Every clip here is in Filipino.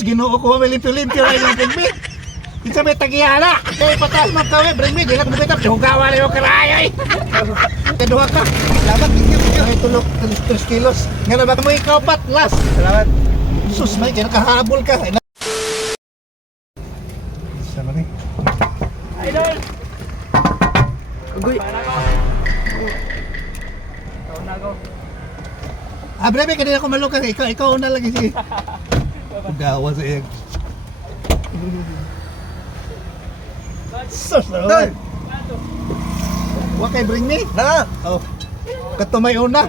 Ginoo ko limpyo-limpyo lang yung bring me. Isa may tagiyana. Kaya patas mo kami, bring me. Di na kumukita. Hugawa na yung karayay. Kaduha ka. Salamat, tingyo. Ay, tulog 3 kilos. Nga na ba mo ikaw pat, last. Salamat. Sus, may kaya nakahabol ka. Sama ni. Idol! Agoy. Taon na ako. Breve, kanina ko malukas. Ikaw una lagi sige. Dawa sa iyo. Sus, Dol. Wa kay bring me. Na. Oh. Katumay una.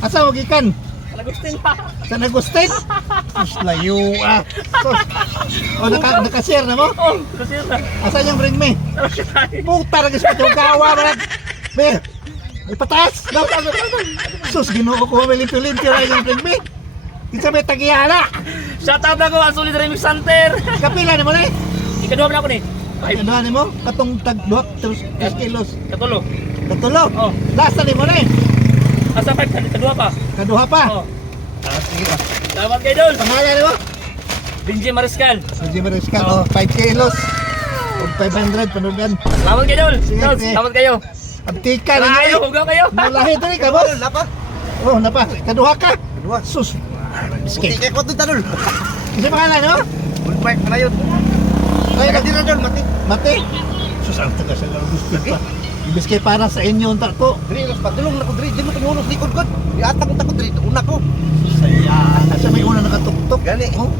Asa mo gikan? Nagustin pa. San Agustin? Sus, layo ah. Sus. Oh, naka-share na mo? Oh, kasi na. Asa yung bring me? Puta, nagis pa yung gawa, marag. Be, ipataas. No, sus, ginoo ko limpyo-limpyo lang yung bring me. Isa may tagiyana. Shout out ako ang Solid Remix Center. Kapila ni mo na eh. Ikaduha na ako ni. Ano ni mo? Katong tagduhak 3 kilos. Katulo. Katulo. Oh. Lasta ni mo na eh. Asa pa kaduha pa. Kaduha pa. Oh. Sige pa. Salamat kay Idol. Pangalan ni mo? Benji Mariscal. Sige mo rin ka. 5 kilos. 500 panugan. Salamat kay Idol. Sige, Idol, sige. salamat kayo. Abtika Tara na kayo, eh. hugaw kayo. Mulahi dali ka boss. Lapa. Oh, napa. Kaduha ka. Kedua. Sus. Buti Biskit. kay ko tanol. Kasi pangalan no? Bullfight na yun. Ay, Kaya na dol, mati. mati. Sus, ang taga sa gusto pa. Ibis kay para sa inyo ang tato. Diri, mas patulong na ko diri. Di mo tumulong sa likod ko. Iata ko takot diri. Una ko. Saya. Nasa may una nakatuktok. Gani. Oh.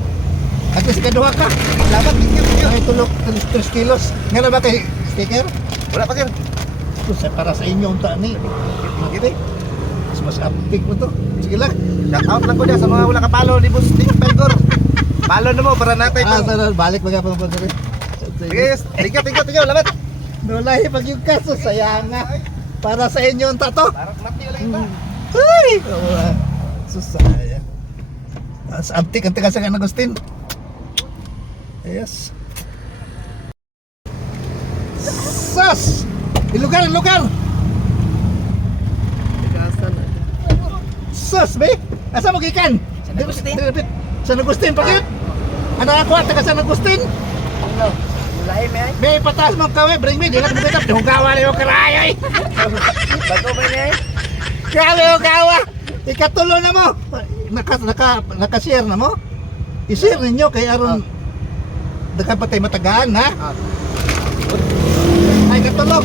At least kaduha ka. Salamat, tingyo. Ay, tulog 3 kilos. Nga na ba kay sticker? Wala pa kay. Sus, para sa inyo ang tani. Mati. Mas update mo to. Sige lang. Shout out lang ko dyan sa mga wala kapalo ni Boss Ting Pelgor. Palo na mo para natay Ah, pang. sana balik magapang pa diri. Sige, tingyo. Lamat. Nulahi pag yung kaso, sayang nga. Para sa inyo ang tato. Para mati ulit ito. Ay! Susaya. Sa antik ang taga sa Agustin. Yes. Sas! Ilugar! Sus, be! Asa mo gikan? San Agustin. San Agustin, pakit! Ano ako, taga San Agustin? Ano? Mulahi may ay. Be, pataas mo kami, bring me, di lang kumita, hugawa na yung karayay! Bago ba niya eh? Grabe hugawa! Ikatulo na mo! Naka-share na mo? I-share ninyo kay Aron Nagkapatay matagaan, ha? Ay, katulo!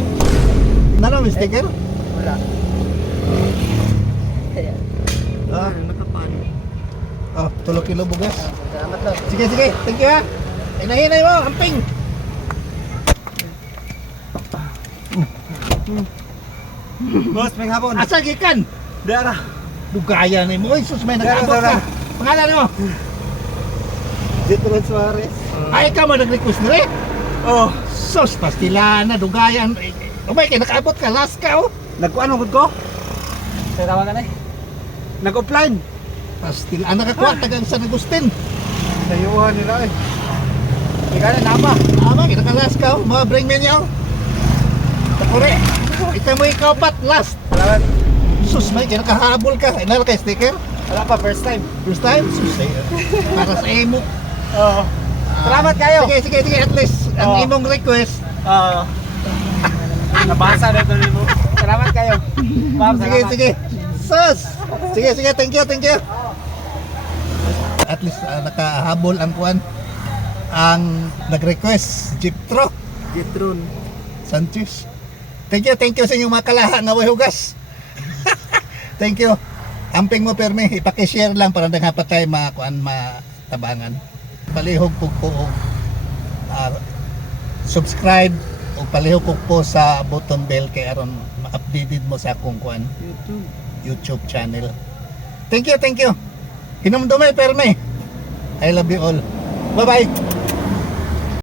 Ano, mistiker? Wala. Ayan. Ah, Nakapano. oh, 3 kilo bugas. Salamat lang. Sige, thank you ha. Hinahinay mo, amping. Boss, may hapon. Asa gikan? Dara. Dugaya na mo. Oy, sus, may nag-abot Dara. ka. Pangalan mo? Jetron Suarez. Ay, ikaw mo nag-request na rin. Oh, Sus, pastila na, dugayan. Umay, kaya nakaabot ka, last ka, oh. nagkuano gud ko? Sa tawagan eh. Nag-offline. Pastila, nakakuha, tagang San Agustin. Dayuhan nila eh. Ikaw na nama. Tama, kaya naka-last ka, oh. Mga bring me niyo. Takure. Ikaw mo ikaw pat, last. Salamat. Sus, may kaya nakahabol ka. Ay, nalakay sticker. Wala pa, first time. First time? Sus, ay, para sa imo. Oo. Salamat kayo. Sige, at least, ang Oo. imong request. Oo. Nabasa na ito mo. Salamat kayo. Ma'am, salamat. Sige. Sus! Sige, thank you. At least nakahabol ang kuan. Ang nag-request, Jeeptro Jetron. Sanchez. Thank you sa inyong mga kalaha nga way hugas. Thank you. Amping mo permi, ipaki-share lang para naghapat tayo mga kuan matabangan. Palihog po subscribe o palihog po sa button bell kay aron ma-updated mo sa akong kuan YouTube channel. Thank you. Hinumdumay permi. I love you all. Bye-bye.